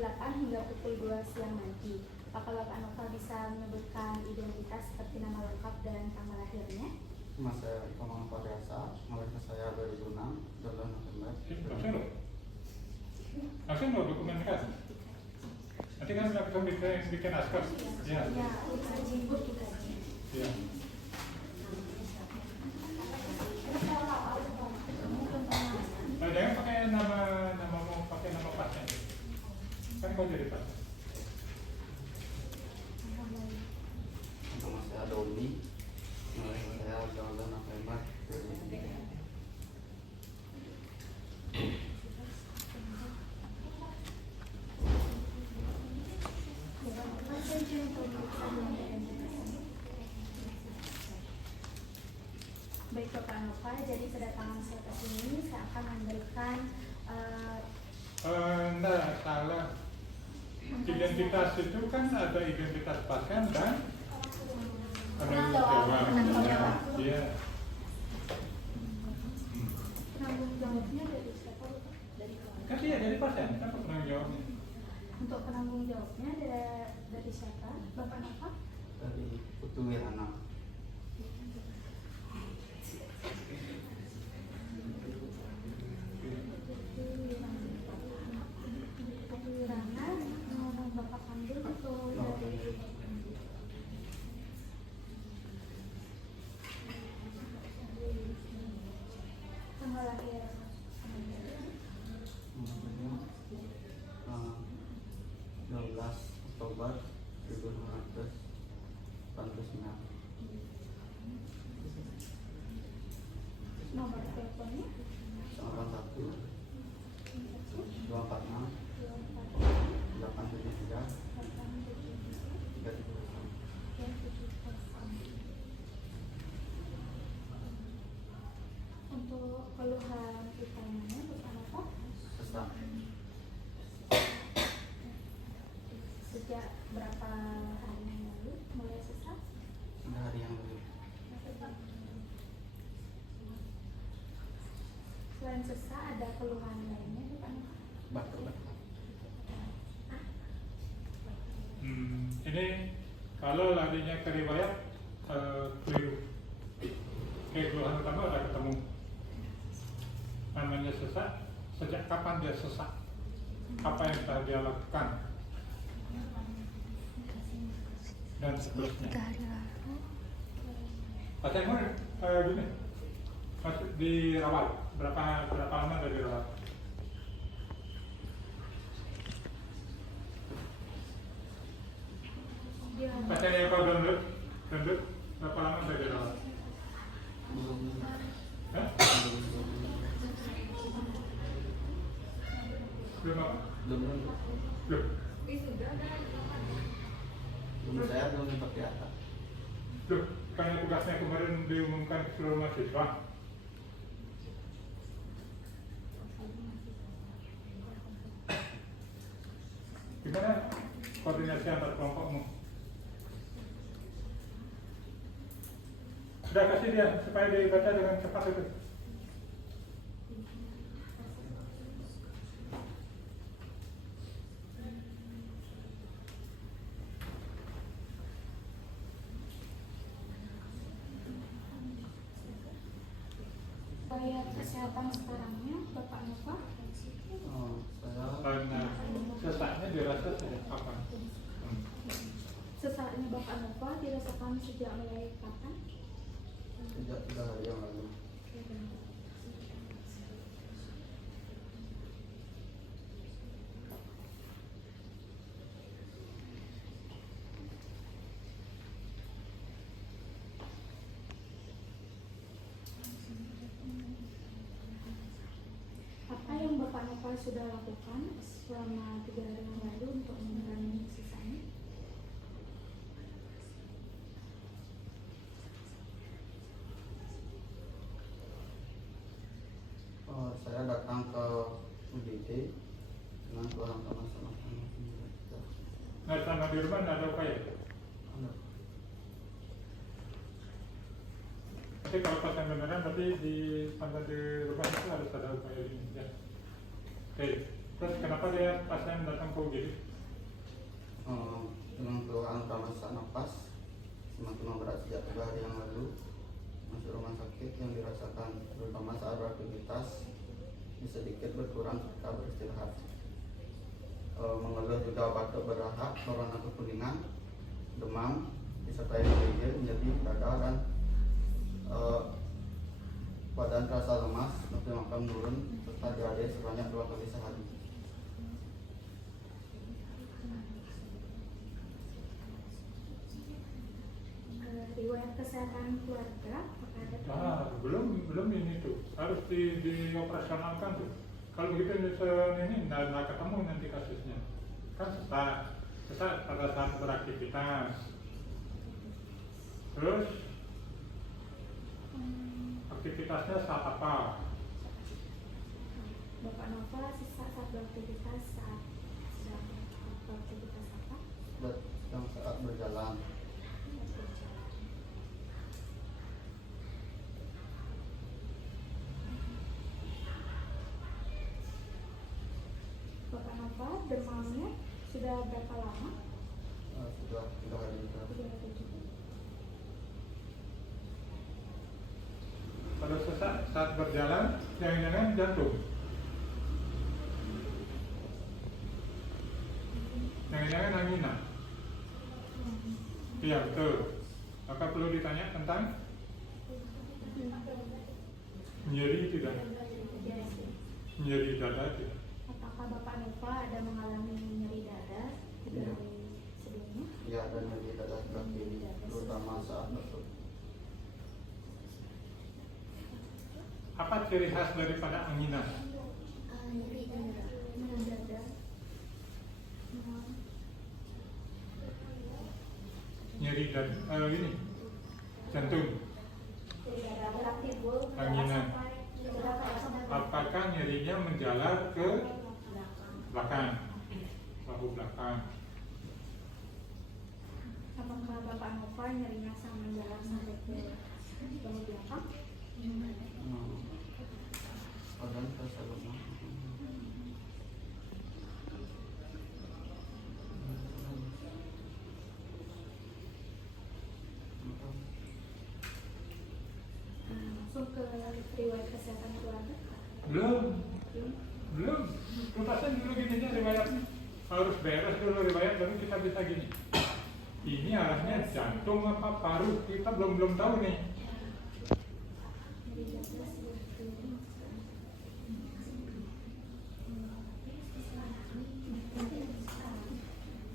8 hingga pukul 2 siang nanti. Apakah Bapak Nova bisa menyebutkan identitas seperti nama lengkap dan tanggal lahirnya? Nama saya Tomang Pariasa, lahir saya 2006, 12 November. Langsung lo dokumentasi. Nanti kan langsung bikin naskah. Ya. Ya, dikaji. Ya. Jangan pakai namamu, pakai nama pasien. Kan kau jadi pasien. Nama saya Doni, lahir saya 12 November. Baik Bapak Nova, jadi kedatangan saya ke sini saya akan memberikan Enggak, salah. Identitas itu kan ada identitas pasien dan penanggung jawab. Iya. Penanggung jawabnya dari siapa Bapak? Dari keluarga. Kan iya dari pasien, kan penanggung jawabnya. Untuk penanggung jawabnya dari siapa? Bapak Nova? Dari Putu Wirana. Bapak panggil atau dari tanggal lahir? 12 Oktober 1989. Nomor teleponnya? 81 246 873 Untuk keluhan utamanya Bapak Nova? sesak Sejak berapa hari yang lalu mulai sesak? 3 hari yang lalu. Selain sesak ada keluhan lainnya Bapak Nova? Batuk-batuk. Ini kalau larinya ke riwayat keliru. Keluhan utama udah ketemu. Namanya sesak. Sejak kapan dia sesak? Apa yang telah dia lakukan? Dan seterusnya. 3 hari lalu. Pasienmu gini, masuk dirawat. Berapa lama dari dirawat? Pasien yang kau download, berapa lama dari dirawat? Hah? Belum apa? Belum saya belum sempat di atas. Loh, karena tugasnya kemarin diumumkan ke seluruh mahasiswa. Gimana koordinasi antar kelompokmu? Sudah kasih dia supaya dibaca dengan cepat itu. Riwayat kesehatan sekarangnya Bapak Nova? Saya Sesaknya dirasa sejak kapan? Sesaknya Bapak Nova dirasakan sejak mulai kapan? sejak 3 hari yang lalu. Apa yang Bapak Nova sudah lakukan selama 3 hari yang lalu untuk mengurangi sesaknya? Saya datang ke UGD dengan keluarga sama-sama. Nah, sama di rumah tidak ada upaya. Tapi kalau pasien beneran berarti di sampai di rumah itu harus ada upaya ini. Ya. Oke. Terus kenapa dia pasien datang ke UGD? Dengan keluhan utama sesak napas semakin memberat sejak 3 hari yang lalu. Masuk rumah sakit yang dirasakan terutama saat beraktivitas sedikit berkurang ketika beristirahat. Mengeluh juga batuk berdahak, berwarna kekuningan, demam, disertai nyeri, nyeri dada dan badan terasa lemas, nafsu makan menurun serta diare sebanyak 2 kali sehari. Riwayat kesehatan keluarga apakah ada? Belum ini tuh harus dioperasionalkan tuh. Kalau begitu ini nggak ketemu nanti kasusnya. Kan sesak pada saat beraktivitas. Terus aktivitasnya saat apa? Bapak Nova sesak saat beraktivitas saat sedang beraktivitas apa? Yang saat berjalan. Bapak Nova demamnya sudah berapa lama? Sudah 3 hari juga. 3 hari juga. Kalau sesak saat berjalan, jangan-jangan jantung. Jangan-jangan angina. Iya betul. Maka perlu ditanya tentang nyeri tidak? Nyeri dada tidak? Apakah Bapak Nova ada mengalami nyeri dada Iya. dari sebelumnya? Ya, dan nyeri dada kaki terutama saat batuk. Apa ciri khas daripada angina? Nyeri dada. Nyeri dada. Nyeri dada, ini jantung. Angina. Apakah nyerinya menjalar ke belakang, bahu belakang? Apakah Bapak Nova nyerinya sama menjalar sampai ke bahu belakang? Badan terasa lemah. Langsung ke riwayat kesehatan keluarga. Belum. Tuntasin dulu gininya riwayat. Harus beres dulu riwayat baru kita bisa gini. Ini arahnya jantung apa paru? Kita belum tahu nih. Nyeri dada seperti ini.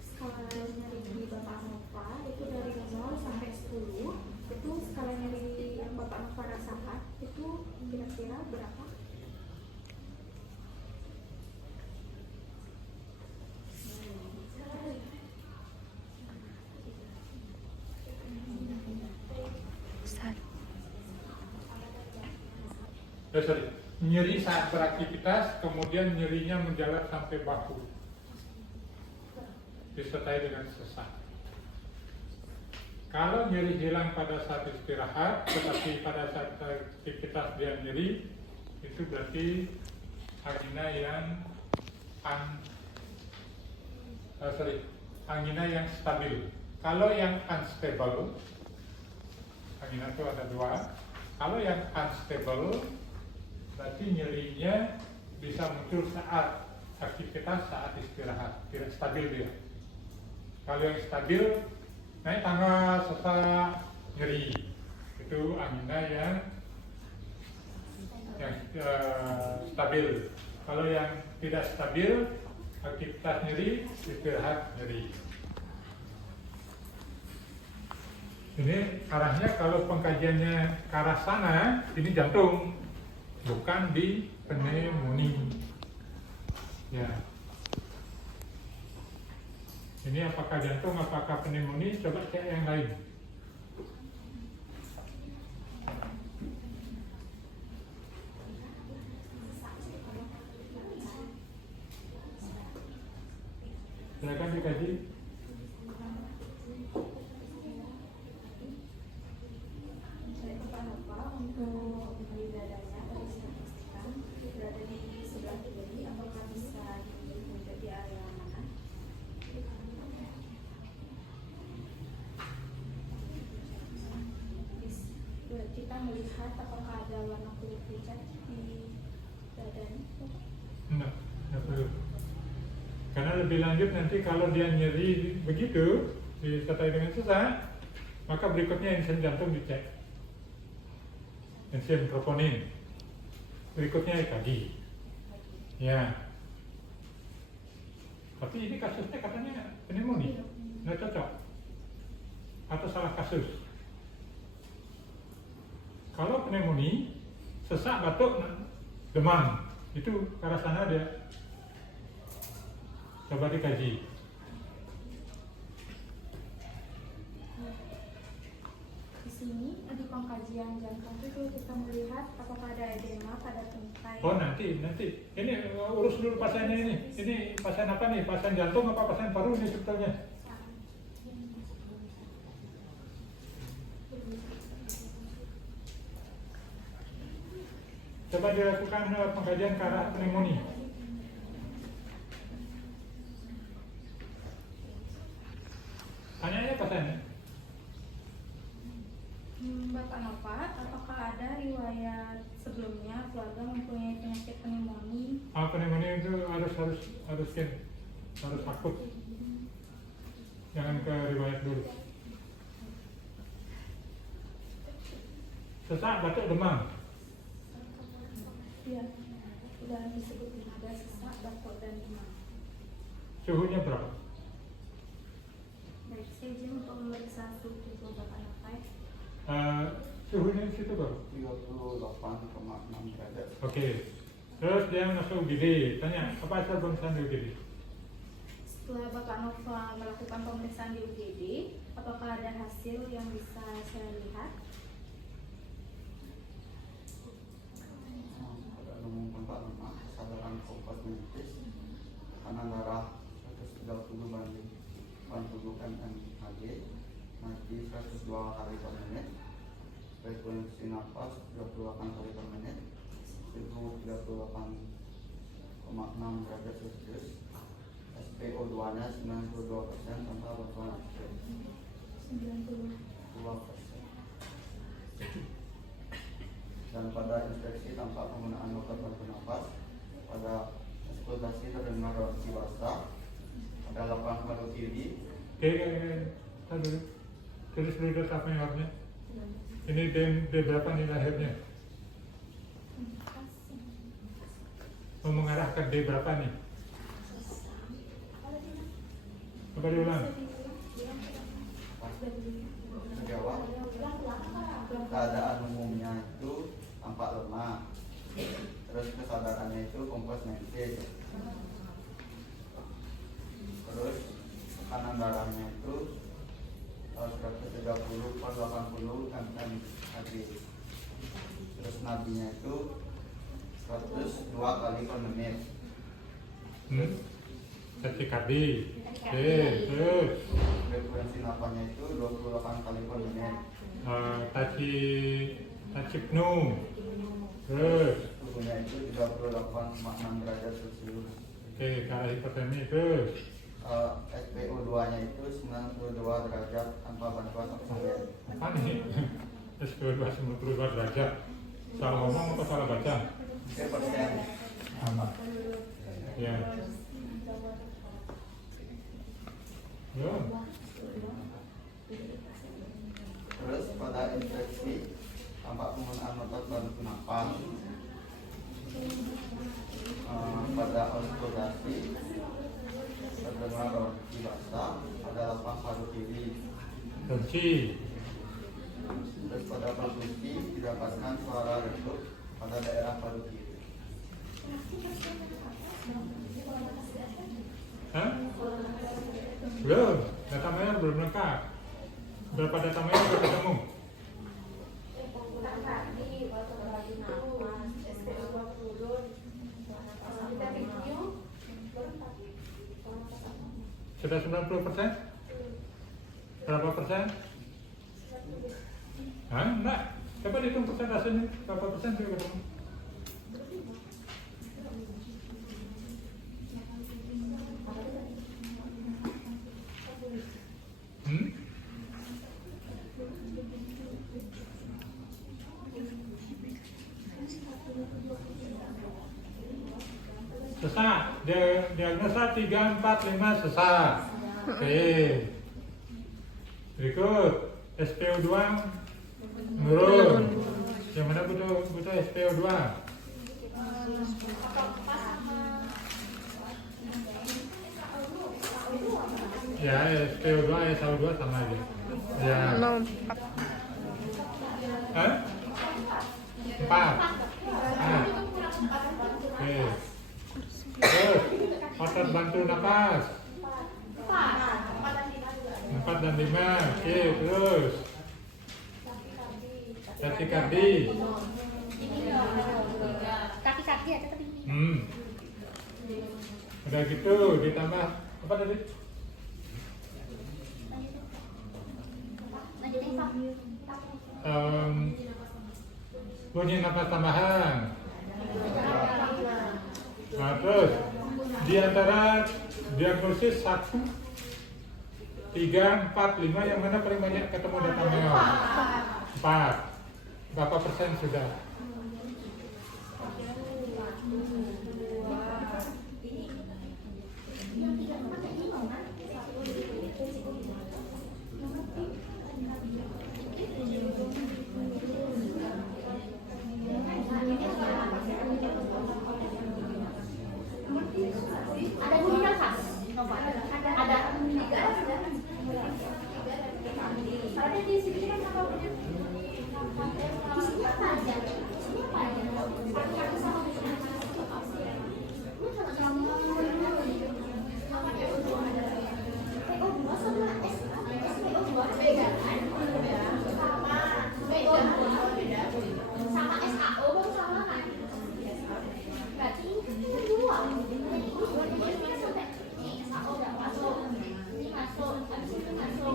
Skala nyeri di Bapak Nova itu dari 0 sampai 10. Itu skala nyeri yang Bapak Nova rasakan itu kira-kira berapa? Nyeri saat beraktivitas, kemudian nyerinya menjalar sampai bahu, disertai dengan sesak. Kalau nyeri hilang pada saat istirahat, tetapi pada saat aktivitas dia nyeri, itu berarti angina yang stabil. Kalau yang unstable, angina itu ada 2. Kalau yang unstable, berarti nyerinya bisa muncul saat aktivitas, saat istirahat, tidak stabil dia. Kalau yang stabil, naik tangga sesak nyeri, itu angina yang stabil. Kalau yang tidak stabil, aktivitas nyeri, istirahat nyeri. Ini arahnya kalau pengkajiannya ke arah sana, ini jantung, bukan di pneumonia. Ya. Ini apakah jantung, apakah pneumonia? Coba cek yang lain. Silakan dikaji. Bapak Nova untuk nyeri dadanya dari statistik berada di sebelah kiri, apakah bisa kita melihat apakah ada warna kulit pucat di badan. Enggak perlu. Karena lebih lanjut nanti kalau dia nyeri begitu disertai dengan sesak, maka berikutnya enzim jantung dicek, enzim troponin, berikutnya EKG. Ya. Tapi ini kasusnya katanya pneumonia, nggak cocok atau salah kasus. Kalau pneumonia, sesak, batuk, demam, itu ke arah sana dia. Coba dikaji. Di sini di pengkajian jantung itu kita melihat apakah ada edema pada tungkai. Oh nanti. Ini urus dulu pasiennya ini. Ini pasien apa nih? Pasien jantung apa pasien paru ini sebetulnya? Coba dilakukan pengkajian ke arah pneumonia. Tanya aja pasiennya. Bapak Nova, apakah ada riwayat sebelumnya keluarga mempunyai penyakit pneumonia? Pneumonia itu harus akut. Jangan ke riwayat dulu. Sesak, batuk, demam. Iya, sudah disebut ada sesak, batuk dan demam. Suhunya berapa? Baik, saya izin untuk memeriksa suhu tubuh Bapak Nova. Suhunya di situ berapa? 38,6 derajat. Oke. Terus dia masuk UGD. Tanya, apa hasil pemeriksaan di UGD? Setelah Bapak Nova melakukan pemeriksaan di UGD, apakah ada hasil yang bisa saya lihat? Pada umum tempat lemah, kesadaran kompas menipis, tekanan darah 130 banding 80 mmHg, nadi 102 kali per menit, frekuensi nafas 28 kali per menit, suhu 38,6 derajat Celcius, SpO2 nya 92% tanpa bantuan oksigen 2%. Dan pada inspeksi tanpa penggunaan obat bantu nafas, pada eksplorasi terdengar roti basah, pada lapang paru kiri. Oke, tulis dulu data penyebabnya. Ini D berapa nih lahirnya? Mau mengarah ke D berapa nih? Coba diulang. Menjawab, keadaan umumnya itu tampak lemah, terus kesadarannya itu kompas mentis, terus tekanan darahnya itu 130 per 80 mmHg, terus nadinya itu 102 kali per menit. Tachycardia. Oke, terus Frekuensi nafasnya itu 28 kali per menit. tachypno. Terus Suhunya itu 38,6 derajat Celcius. oke, ke arah hipertermi. Terus SpO2 nya itu 92 derajat tanpa bantuan oksigen. apa nih? SpO2 92 derajat. Salah ngomong atau salah baca? Persen. Ya. Belum. Terus pada infeksi tampak penggunaan obat bantu napas. Pada auskultasi terdengar roti basah pada lapang paru kiri. Kunci. Terus pada perkusi didapatkan suara redup pada daerah paru kiri. Hah? Belum. Data mayor belum lengkap. Berapa data mayor sudah ketemu? Sudah 90%? Berapa persen? Hah? Enggak. Coba dihitung persentasenya. Berapa persen sudah ketemu? sesak. Diagnosa 3, 4, 5 sesak. Oke. Berikut SpO2 menurun. Yang mana butuh SpO2? Ya, SpO2, SO2 sama aja. Ya. 4. Nah. Oke. Terus otot bantu napas 4 dan 5. Oke, terus takikardi. Kaki-kaki ada tapi Udah gitu ditambah apa tadi? lanjutin Pak. Bunyi napas tambahan. Nah, terus di antara diagnosis 1, 3, 4, 5 yang mana paling banyak ketemu data merah? 4. Berapa persen sudah? Ada bunyi nafas. Ada. Ada di sini kan apa punya? Isinya apa aja? Isinya apa aja? Sama SAO baru sama kan? Berarti ini kan dua. Ini kan sampai ini SAO udah masuk, ini masuk, habis itu masuk.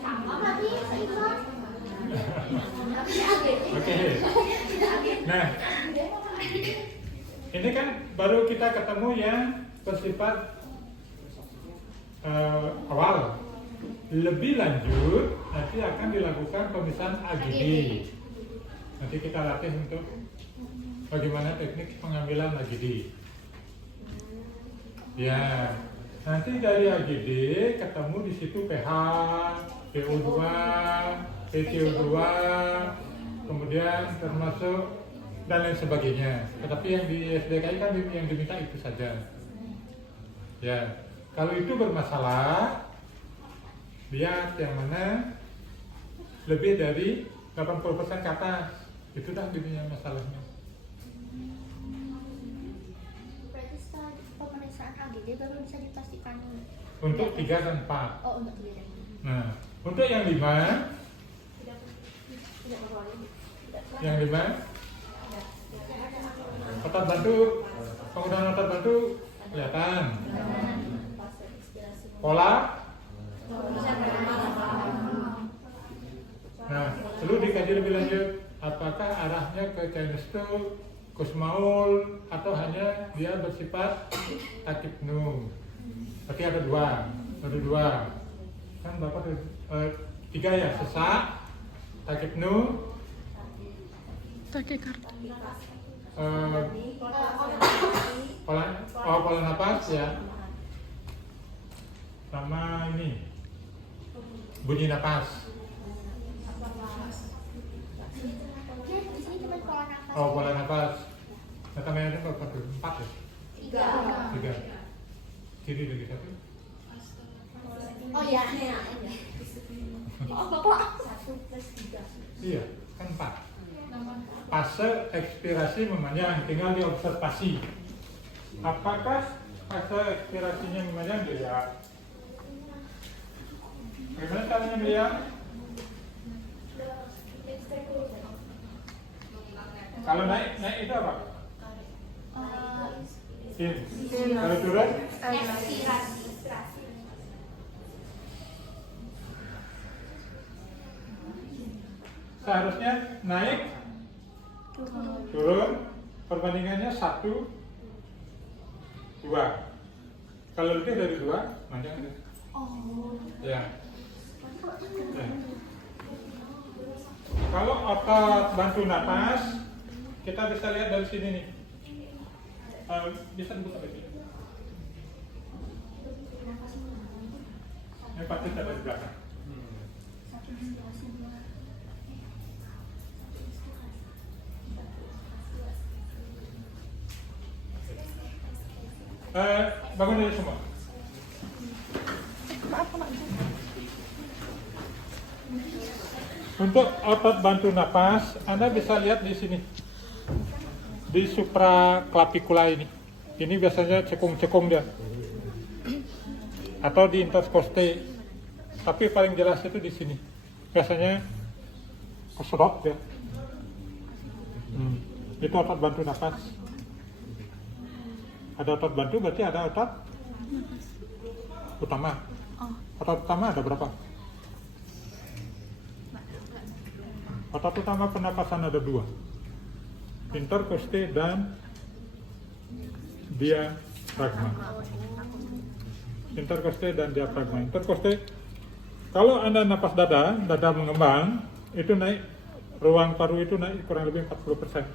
Sama berarti seimbang. Oke. Nah, ini kan baru kita ketemu yang bersifat awal. Lebih lanjut nanti akan dilakukan pemeriksaan AGD. Nanti kita latih untuk bagaimana teknik pengambilan AGD. Ya, nanti dari AGD ketemu di situ pH, PO2, PCO2, kemudian termasuk dan lain sebagainya. Tetapi yang di SDKI kan yang diminta itu saja. Ya, kalau itu bermasalah, lihat yang mana lebih dari 80% ke atas, itu dah dunia masalahnya. Berarti setelah pemeriksaan AGD baru bisa dipastikan. Untuk 3 dan 4. Oh, untuk 3 dan 4. Nah, untuk yang 5, otot bantu, penggunaan otot bantu kelihatan. Pola. Nah, perlu dikaji lebih lanjut, apakah arahnya ke Chinese Kussmaul atau hanya dia bersifat Takipnu. Berarti ada dua. Kan Bapak 3 ya, sesak, Takipnu, pola napas ya, sama ini bunyi napas. Di sini cuma pola nafas. Oh, pola napas. Data merahnya berapa tuh? 4 ya? 3. Kiri lagi 1. Oh iya. Oh, Bapak. 1 plus 3. Iya, kan 4. Fase ekspirasi memanjang, tinggal diobservasi. Apakah fase ekspirasinya memanjang? Dilihat. Bagaimana caranya dilihat? Kalau naik itu apa? Sin. Kalau turun? Ekspirasi. Seharusnya naik, turun, perbandingannya 1, 2. Kalau lebih dari 2, panjang. Ya. Kalau otot bantu napas, kita bisa lihat dari sini nih. Bisa dibuka lagi. Hepatis ada di belakang. Bangun dulu semua. Untuk otot bantu napas, Anda bisa lihat di sini, di supraclavicular ini. Ini biasanya cekung-cekung dia, atau di intercoste. Tapi paling jelas itu di sini. Biasanya kesedot dia. Itu otot bantu napas. Ada otot bantu, berarti ada otot utama. Otot utama ada berapa? Otot utama pernapasan ada 2, intercoste dan diafragma. Intercoste dan diafragma. Intercoste, kalau Anda napas dada mengembang, itu naik, ruang paru itu naik kurang lebih 40%.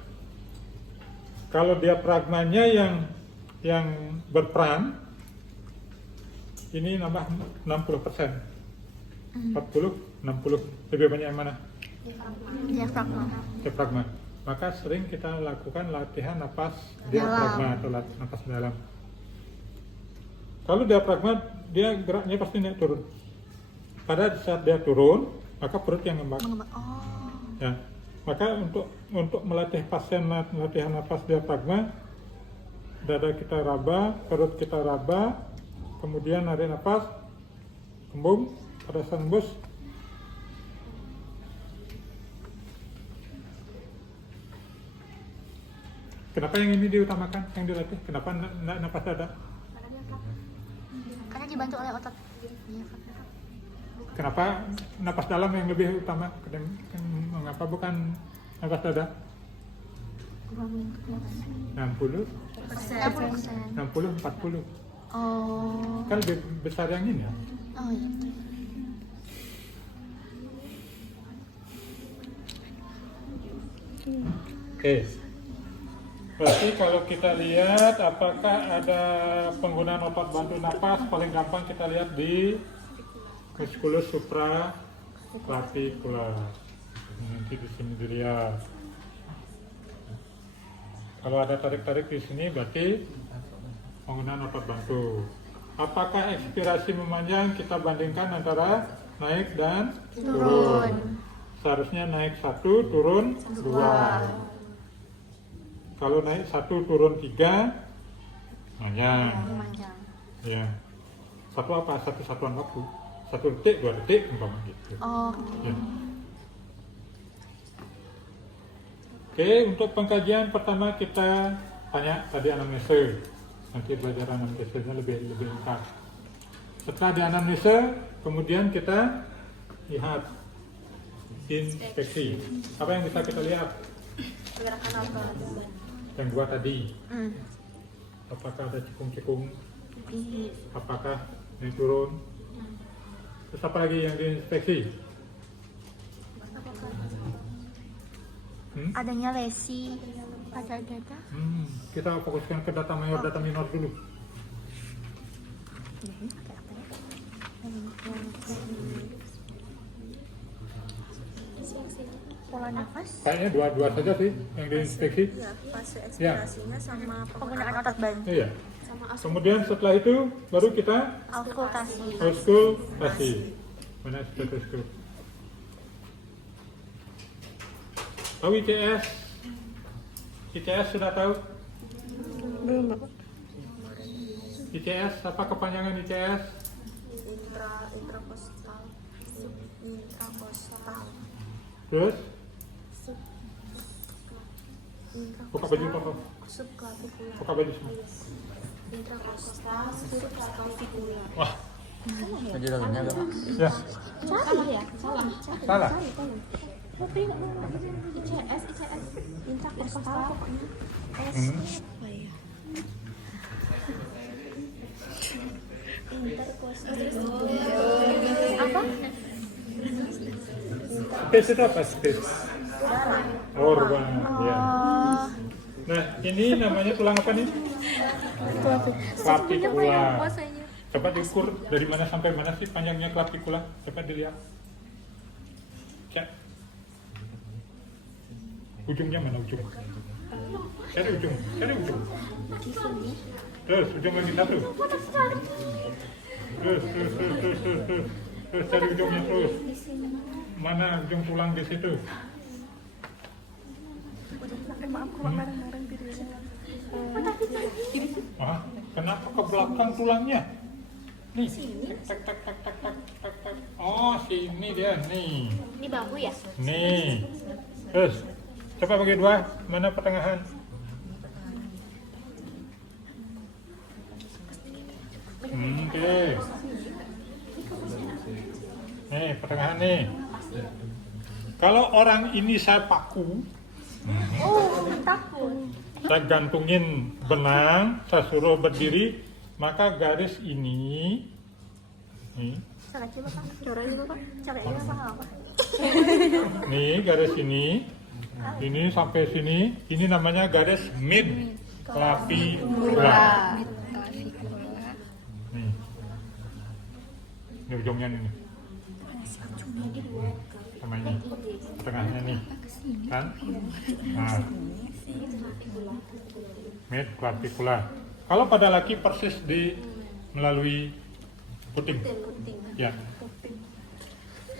Kalau diafragmanya yang berperan, ini nambah 60%. 40, 60. Lebih banyak yang mana? Diafragma. Maka sering kita lakukan latihan napas diafragma atau napas dalam. Kalau diafragma, dia geraknya pasti naik turun. Pada saat dia turun, maka perut yang ngembang. Ya. Maka untuk melatih pasien latihan napas diafragma, dada kita raba, perut kita raba, kemudian narik napas, kembung, pada saat hembus. Kenapa yang ini diutamakan, yang dilatih? Kenapa napas dada? Karena dibantu oleh otot. Kenapa napas dalam yang lebih utama? Mengapa bukan napas dada? 60, 40. Oh. Kan lebih besar yang ini ya? Oh iya. Oke. Berarti kalau kita lihat apakah ada penggunaan otot bantu napas, paling gampang kita lihat di musculus supraclavicular. Nanti di sini dilihat. Kalau ada tarik-tarik di sini berarti penggunaan otot bantu. Apakah ekspirasi memanjang, kita bandingkan antara naik dan turun. Seharusnya naik 1, turun 2. Kalau naik 1, turun 3, panjang. Ya. Satu apa? Satu satuan waktu. 1 detik, 2 detik, umpama gitu. Oh. Ya. Oke, untuk pengkajian pertama kita tanya tadi anamnesa. Nanti belajar anamnesanya lebih lengkap. Setelah di anamnesa, kemudian kita lihat inspeksi. Apa yang bisa kita lihat? Yang 2 tadi. Apakah ada cekung-cekung? Apakah naik turun? Terus apa lagi yang diinspeksi? Adanya lesi pada dada. Kita fokuskan ke data mayor, data minor dulu. Pola nafas. Kayaknya dua saja sih yang diinspeksi. Ya, fase ekspirasinya sama Penggunaan otot bantu. Iya. Kemudian setelah itu baru kita auskultasi. Mana stetoskop? Tahu ICS? ICS sudah tahu? belum Bapak. ICS apa kepanjangan ICS? Intrakostal, subintrakostal, Terus buka baju Papa. subclavicular, Buka baju semua. intrakostal, subclavicular. Wah, Jadi dalamnya agak ya. Salah ya? Salah. Salah. Tapi ICS, interkostal pokoknya. S apa ya? Interkostal. Apa? Space itu apa? Space. Organ, ya. Nah, ini namanya tulang apa nih? Clavicula. Coba diukur dari mana sampai mana sih panjangnya clavicula? Coba dilihat. Cek. Ujungnya mana ujung? Cari ujung, cari ujung. Terus ujung lagi satu. Terus cari ujungnya terus. Mana ujung tulang di situ? Ah, kenapa ke belakang tulangnya? Nih, tek tek tek tek tek tek tek. Oh, sini dia nih. Ini bambu ya? Nih. Terus coba bagi dua, mana pertengahan? Oke. Nih, pertengahan nih. Kalau orang ini saya paku, saya gantungin benang, saya suruh berdiri, maka garis ini, nih, nih garis ini sampai sini, ini namanya garis mid clavicula. Nih, ini ujungnya nih, sama ini, tengahnya nih, kan? Nah, mid clavicula. Kalau pada laki persis melalui puting. Ya.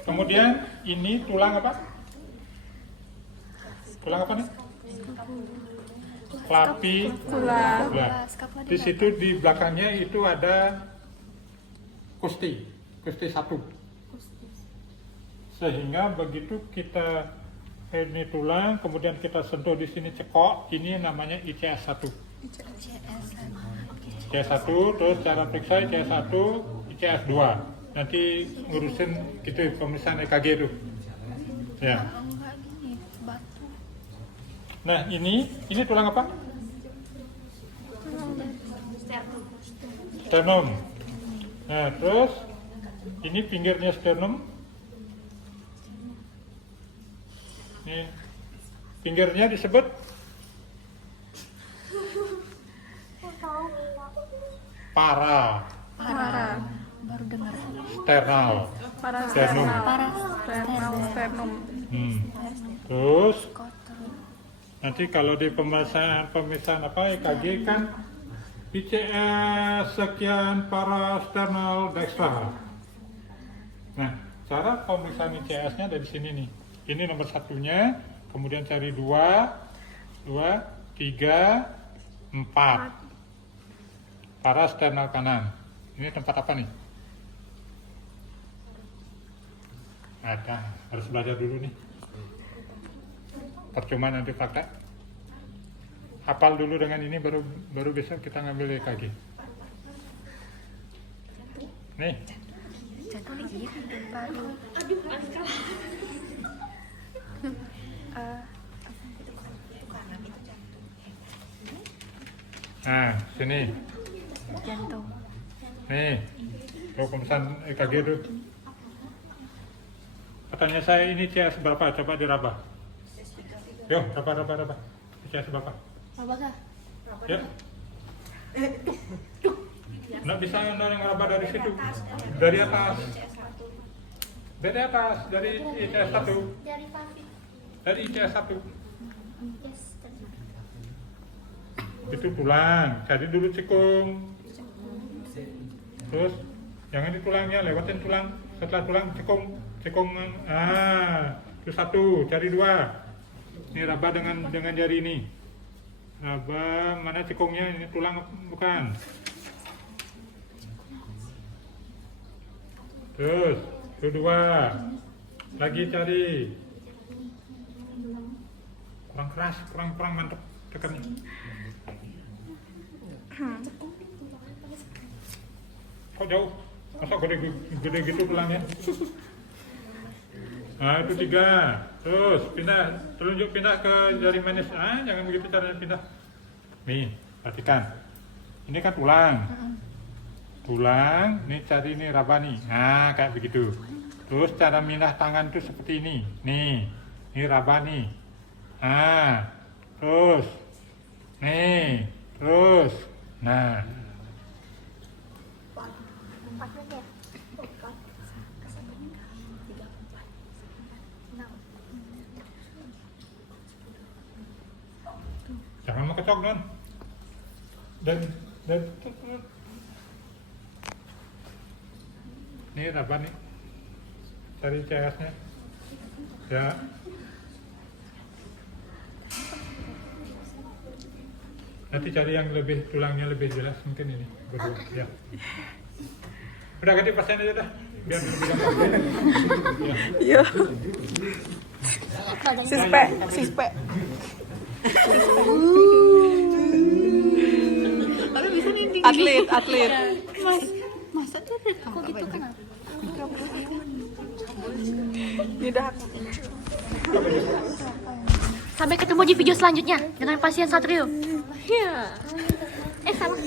Kemudian ini tulang apa? Tulang apa nih? Clavicula. Di situ di belakangnya itu ada kusti satu. Sehingga begitu kita ini tulang, kemudian kita sentuh di sini cekok, ini namanya ICS 1. ICS 1, terus cara periksa ICS 1, ICS 2. Nanti ngurusin gitu pemeriksaan EKG itu. Ya. Nah, ini tulang apa? Sternum. Nah, terus ini pinggirnya sternum. Nih, pinggirnya disebut para. Baru dengar. Sternum. Sternum. Terus nanti kalau di pemeriksaan apa EKG kan ICS sekian para sternal dextra. Nah, cara pemeriksaan ICS-nya ada di sini nih. Ini nomor satunya, kemudian cari 2, 3, 4. Para sternal kanan. Ini tempat apa nih? Ada, harus belajar dulu nih. Percuma nanti praktek. Hafal dulu dengan ini, baru besok kita ngambil EKG. Nih. Nah, sini. Jantung. Nih, pemeriksaan EKG itu. Katanya saya ini CS berapa? Coba diraba. Yuk, raba. CS berapa? Apakah? Ya. Nggak bisa ngeraba dari situ. Dari atas. Dari atas, dari ICS 1. Dari Pavi. Dari ICS 1. Yes, Itu tulang, cari dulu cekung. Terus jangan di tulangnya, lewatin tulang. Setelah tulang cekung. Itu 1, cari 2. Ini raba dengan jari ini. Raba, mana cekungnya? Ini tulang bukan. Terus, itu 2. Lagi cari. Kurang keras, kurang mantap tekannya. Kok jauh? Masa gede gitu tulangnya? Nah, itu 3. Terus telunjuk pindah ke jari manis. Jangan begitu caranya pindah. Nih, perhatikan. Ini kan tulang. Nih cari ini raba nih. Nah, kayak begitu. Terus cara mindah tangan tuh seperti ini. Nih, ini raba nih. Terus Nih, terus. Nah, jangan mengkecok Don. Dan ini apa nih? Cari CS-nya. Ya. Nanti cari yang lebih tulangnya lebih jelas mungkin ini berdua. Ya. Udah ganti pasien aja dah. Biar lebih gampang. Ya. Iya. Sispe. Atlet. Kok gitu kenapa? Tidak. Sampai ketemu di video selanjutnya dengan pasien Satrio. Iya. Salah.